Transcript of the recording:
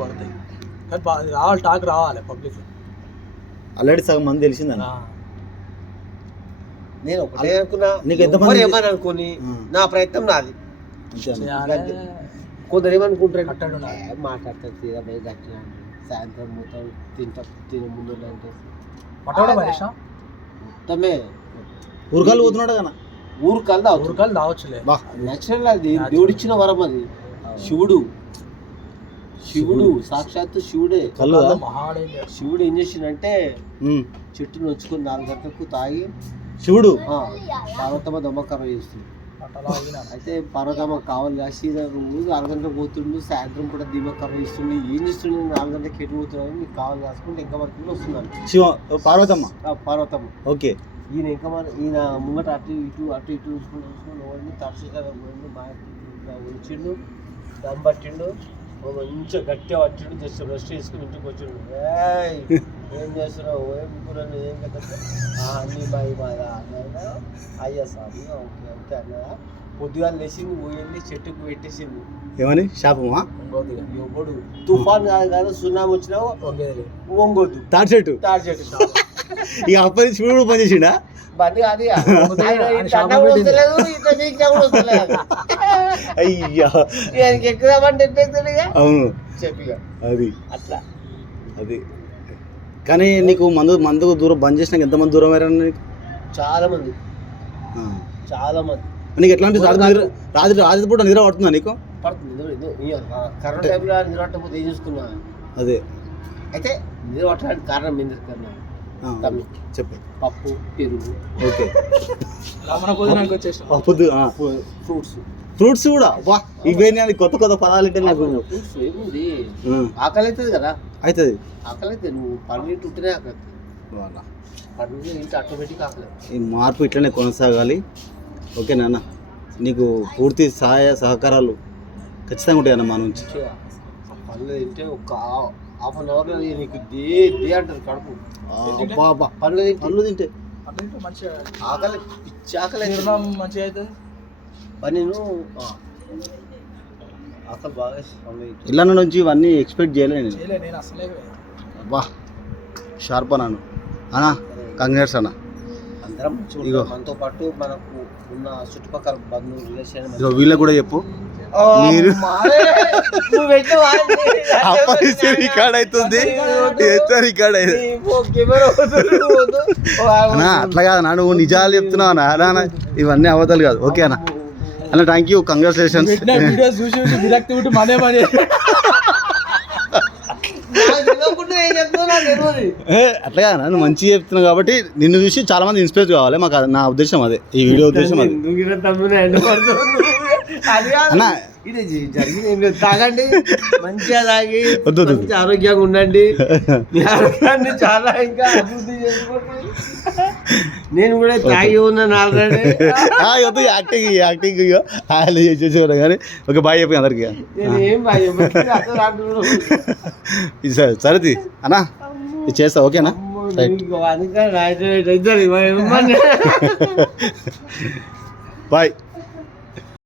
పడతాయి కానీ రావాలి టాక్ రావాలి పబ్లిక్. ఆల్రెడీ సగం మంది తెలిసిందన్న నేను ఒకటే అనుకున్నా నీకు ఎంతమంది- ఏమని అనుకోని. నా ప్రయత్నం నాది. కొందరు ఏమనుకుంటారు? కట్టడు నాది. "ఏ, మాట్లాడతారు తీరా పోయి సాయంత్రం మొత్తం తింటా తినే ముందు మనిషా మొత్తమే. ఊరకాలు పోతున్నాడు కదా ఊరికాలు దావచ్చులే బా నేచురల్ అది. దేవుడిచ్చిన వరం అది. శివుడు. శివుడు సాక్షాత్తు శివుడే. మహాడేంజర్ శివుడు ఏం చేసిండంటే ఉమ్. చెట్టును వచ్చుకొని నాలుగు గంటలకు తాగి శివుడు? ఆ, పార్వతమ్మ దమ్మకర్ర చేస్తుంది అయితే పార్వతమ్మ కావాలి కాసి రోజు నాలుగు గంటలకు పోతుండు సాయంత్రం కూడా దీపకర్ర ఇస్తుండు ఏం చేస్తుండు? నాలుగు గంటలకు ఎటు పోతున్నాడు? నీకు కావాలి కాసుకుంటే ఇంకా వరకు వస్తున్నాడు. శివ పార్వతమ్మ? పార్వతమ్మ. ఓకే. ఈయన ఇంకా మన ఈయన ముంగట అటు ఇటు అటు ఇటు చూసుకుంటూ చూసుకుంటూ తరచుగా మా వచ్చిండు దమ్ పట్టిండు. మంచిగా గట్టిగా పట్టిండు జస్ట్ రెస్ట్ చేసుకుని ఇంటికి వచ్చిండు. ఏయ్ ఏం చేస్తున్నావు? ఏం కూరలు ఏం కదా అన్ని బాయి బాగా అన్న అయ్యా సామి ఓకే ఓకే అన్నదా పొద్దుగా లేచింది పోయింది చెట్టుకు పెట్టేసింది. ఏమని? శాపమా ఎవడు తుఫాన్ కాదు కాదు సునామీ వచ్చినా ఒంగేది తాటి చెట్టు తాడి చెట్టు ఇక అప్పటి శివుడు పనిచేసిండా బండి పెట్టింది. వస్తలేదు, ఇట్లా పీకినా కూడా వస్తలేదు. అయ్యా. ఎక్కుదామంటే? అవును. చెప్పు. అది. అట్లా. అది. కానీ నీకు మందు మందు దూరం బంద్ చేసినాక ఎంతమంది దూరం అయ్యారు నీకు? చాలా మంది. చాలా మంది నీకు ఎట్లా అంటే రాత్రి రాత్రి రాత్రి పూట నిద్ర పడుతుందా నీకు? పడుతుంది కరోనా టైంలో నిద్ర పట్టకపోతే ఏం చూసుకున్నా? అదే. అయితే నిద్ర పట్టడానికి కారణం కన్నా ఆ, తమ్మి చెప్పు. పప్పు పెరుగు. ఓకే. పొద్దు ఫ్రూట్స్. ఫ్రూట్స్ కూడా? వా ఇవేనా కొత్త కొత్త పదాలు అంటే నాకు ఫ్రూట్స్ ఏముంది? ఆకలి అవుతుంది కదా? అవుతుంది ఆకలి అయితే నువ్వు పండు ఉంటేనే ఆకలి అవుతుంది వాళ్ళ. పండు ఇంటి ఆటోమేటిక్ ఆకలి అవుతుంది. ఈ మార్పు ఇట్లనే కొనసాగాలి. ఓకే నాన్న. నీకు పూర్తి సహాయ సహకారాలు ఖచ్చితంగా ఉంటాయి అన్న మా నుంచి. పళ్ళు తింటే ఒక హాఫ్ అన్ అవర్లో నీకు దే దే అంటారు కడుపు. అబ్బా, అబ్బా. పళ్ళు తింటే పళ్ళు తింటే. మంచిగా ఆకలి పిచ్చి ఆకలి మంచిగా అవుతుంది పని ఆకలి బాగా. ఇళ్ళ నుంచి ఇవన్నీ ఎక్స్పెక్ట్ చేయలేను నేను. చేయలే నేను అసలే అబ్బా షార్ప్ అన్నాను. అన్నా కంగ్రాట్స్ అన్న. అందరం. మనతో పాటు మనకు ఉన్న చుట్టుపక్కల బంధువులు రిలేషన్ వీళ్ళకి కూడా చెప్పు. మీరు- అప్పటి రికార్డ్ అవుతుంది. ఎంత రికార్డ్ అన్నా అట్లా కాదు అన్న నువ్వు నిజాలు చెప్తున్నావు అన్న. అలా అన్న ఇవన్నీ అవతలు కాదు. ఓకే అన్న. అన్న థ్యాంక్ యూ కంగ్రాచులేషన్స్ అట్లా నువ్వు మంచిగా చెప్తున్నావు కాబట్టి నిన్ను చూసి చాలా మంది ఇన్స్పైర్ కావాలి. మాకు నా ఉద్దేశం అదే. ఈ వీడియో ఉద్దేశం అది. అన్న. ఇది జరిగింది ఏం లేదు. తాగండి. మంచిగా తాగి. మంచి ఆరోగ్యంగా ఉండండి. మీ ఆరోగ్యాన్ని చాలా ఇంకా అభివృద్ధి చేసుకోండి. నేను కూడా తాగి ఉన్నాను ఆల్రెడీ వద్దు యాక్టింగ్ యాక్టింగ్ ఆయన చేసేసి కానీ. ఓకే బాయ్ చెప్పి అందరికి. ఏం అంటున్నాను. ఇది సరే అన్నా. ఇది చేస్తా ఓకేనా? రైట్. బాయ్